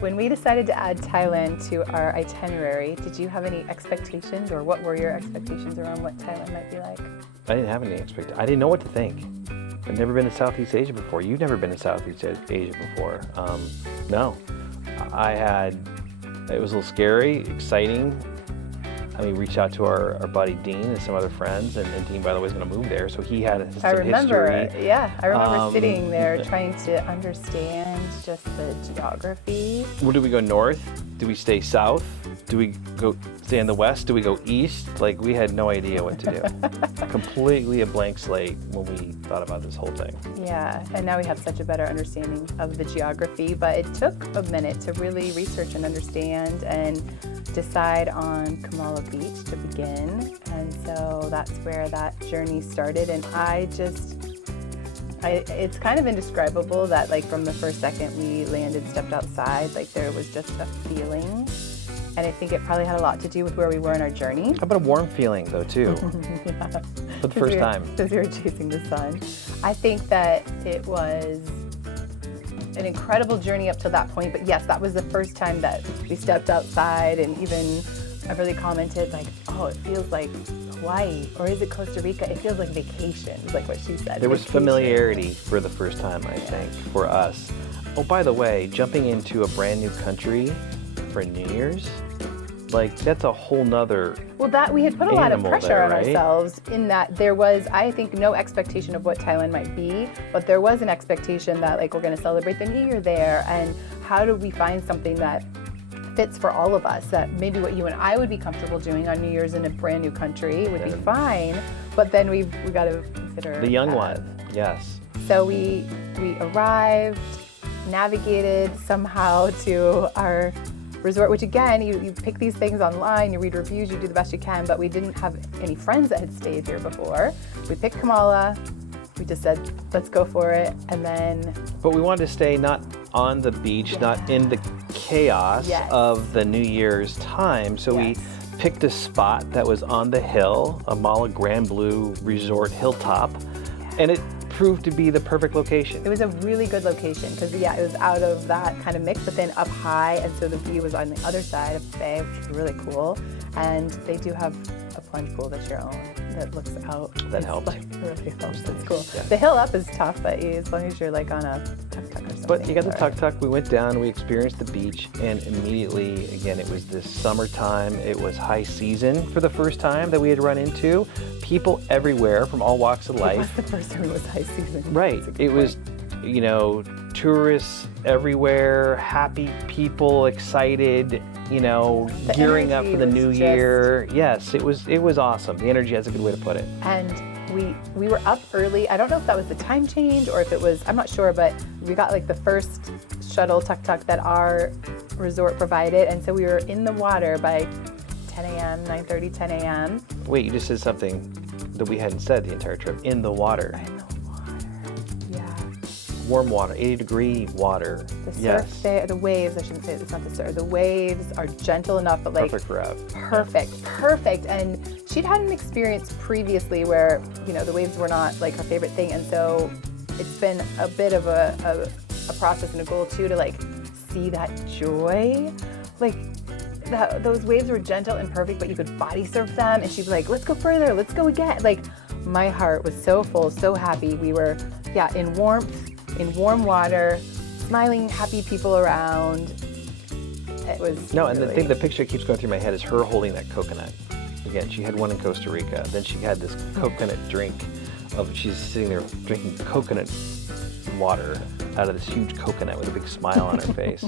When we decided to add Thailand to our itinerary, did you have any expectations, or what were your expectations around what Thailand might be like? I didn't have any expectations. I didn't know what to think. I've never been to Southeast Asia before. You've never been to Southeast Asia before. No. It was a little scary, exciting. We reached out to our buddy Dean and some other friends, and Dean, by the way, is going to move there, so he had some history. Yeah, I remember sitting there trying to understand just the geography. Where do we go north? Do we stay south? Do we go stay in the west? Do we go east? Like, we had no idea what to do. Completely a blank slate when we thought about this whole thing. Yeah, and now we have such a better understanding of the geography, but it took a minute to really research and understand and decide on Kamala Beach to begin. And so that's where that journey started. And it's kind of indescribable that, like, from the first second we landed, stepped outside, like, there was just a feeling. And I think it probably had a lot to do with where we were in our journey. How about a warm feeling, though, too? Yeah. For the first time. Because we were chasing the sun. I think that it was an incredible journey up to that point. But yes, that was the first time that we stepped outside, and even I really commented, like, oh, it feels like Hawaii, or is it Costa Rica? It feels like vacation, is like what she said. There was familiarity for the first time, I think, for us. Oh, by the way, jumping into a brand new country for New Year's, like, that's a whole nother that we had put a lot of pressure there, on right? ourselves, in that there was, I think, no expectation of what Thailand might be, but there was an expectation that, like, we're going to celebrate the New Year there, and how do we find something that fits for all of us, that maybe what you and I would be comfortable doing on New Year's in a brand new country would be fine, but then we got to consider the young one. Yes. So we arrived, navigated somehow to our resort, which, again, you pick these things online, you read reviews, you do the best you can, but we didn't have any friends that had stayed here before. We picked Kamala, we just said, let's go for it, and then... But we wanted to stay not on the beach, not in the chaos of the New Year's time, so we picked a spot that was on the hill, a Mala Grand Blue Resort hilltop, and it proved to be the perfect location. It was a really good location because, it was out of that kind of mix, but then up high, and so the view was on the other side of the bay, which is really cool. And they do have a plunge pool that's your own that looks out. That helps. Like, really helps. That's cool. Yeah. The hill up is tough, but as long as you're, like, on a tuk-tuk or something. But you got the tuk-tuk, we went down, we experienced the beach, and immediately, again, it was this summertime, it was high season for the first time that we had run into. People everywhere from all walks of life. It was the first time it was high season. Right. It was, tourists everywhere, happy people, excited, gearing up for the new year. Yes, it was awesome. The energy, that's a good way to put it. And we were up early. I don't know if that was the time change or if it was, I'm not sure, but we got, like, the first shuttle tuk-tuk that our resort provided, and so we were in the water by 10 a.m., 9:30, 10 a.m. Wait, you just said something that we hadn't said the entire trip. In the water. In the water, yeah. Warm water, 80-degree water. The surf yes. there, the waves, I shouldn't say it's not the surf. The waves are gentle enough, but, like, perfect for us. Perfect. And she'd had an experience previously where, the waves were not, like, her favorite thing, and so it's been a bit of a process and a goal too to, like, see that joy, like. Those waves were gentle and perfect, but you could body surf them, and she'd be like, let's go further, let's go again. Like, my heart was so full, so happy. We were, in warmth, in warm water, smiling, happy people around. It was the picture that keeps going through my head is her holding that coconut. Again, she had one in Costa Rica. Then she had this coconut drink she's sitting there drinking coconut water out of this huge coconut with a big smile on her face.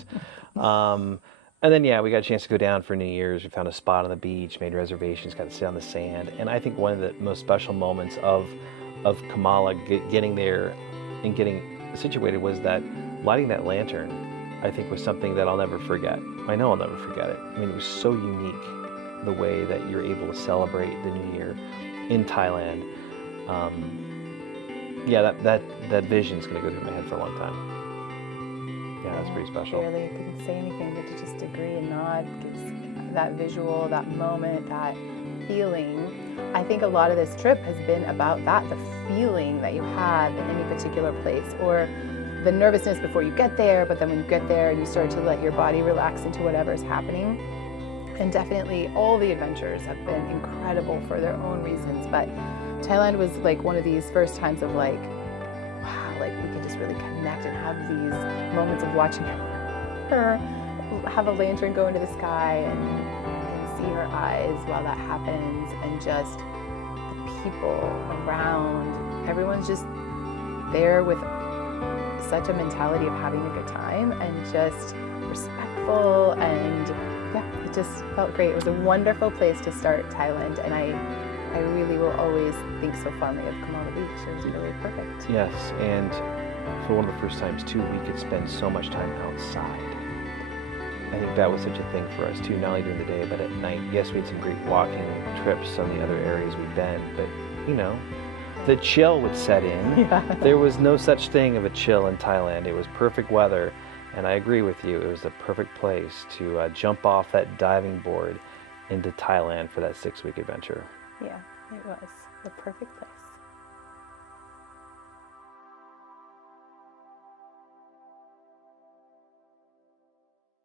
And then, we got a chance to go down for New Year's. We found a spot on the beach, made reservations, got to sit on the sand. And I think one of the most special moments of Kamala getting there and getting situated was that lighting that lantern, I think, was something that I'll never forget. I know I'll never forget it. I mean, it was so unique, the way that you're able to celebrate the New Year in Thailand. That vision's going to go through my head for a long time. Yeah, that's pretty special. I really couldn't say anything but to just agree and nod. That visual, that moment, that feeling. I think a lot of this trip has been about that, the feeling that you have in any particular place, or the nervousness before you get there, but then when you get there and you start to let your body relax into whatever's happening. And definitely all the adventures have been incredible for their own reasons, but Thailand was like one of these first times of like, wow, like we can just really connect and have these moments of watching her have a lantern go into the sky and see her eyes while that happens, and just the people around, everyone's just there with such a mentality of having a good time and just respectful, and yeah, it just felt great. It was a wonderful place to start Thailand, and I really will always think so fondly of Kamala Beach. It was really perfect. Yes, and for one of the first times too, we could spend so much time outside. I think that was such a thing for us too, not only during the day, but at night. Yes, we had some great walking trips on the other areas we've been, but you know, the chill would set in. Yeah. There was no such thing of a chill in Thailand. It was perfect weather, and I agree with you. It was the perfect place to jump off that diving board into Thailand for that 6-week adventure. Yeah, it was the perfect place.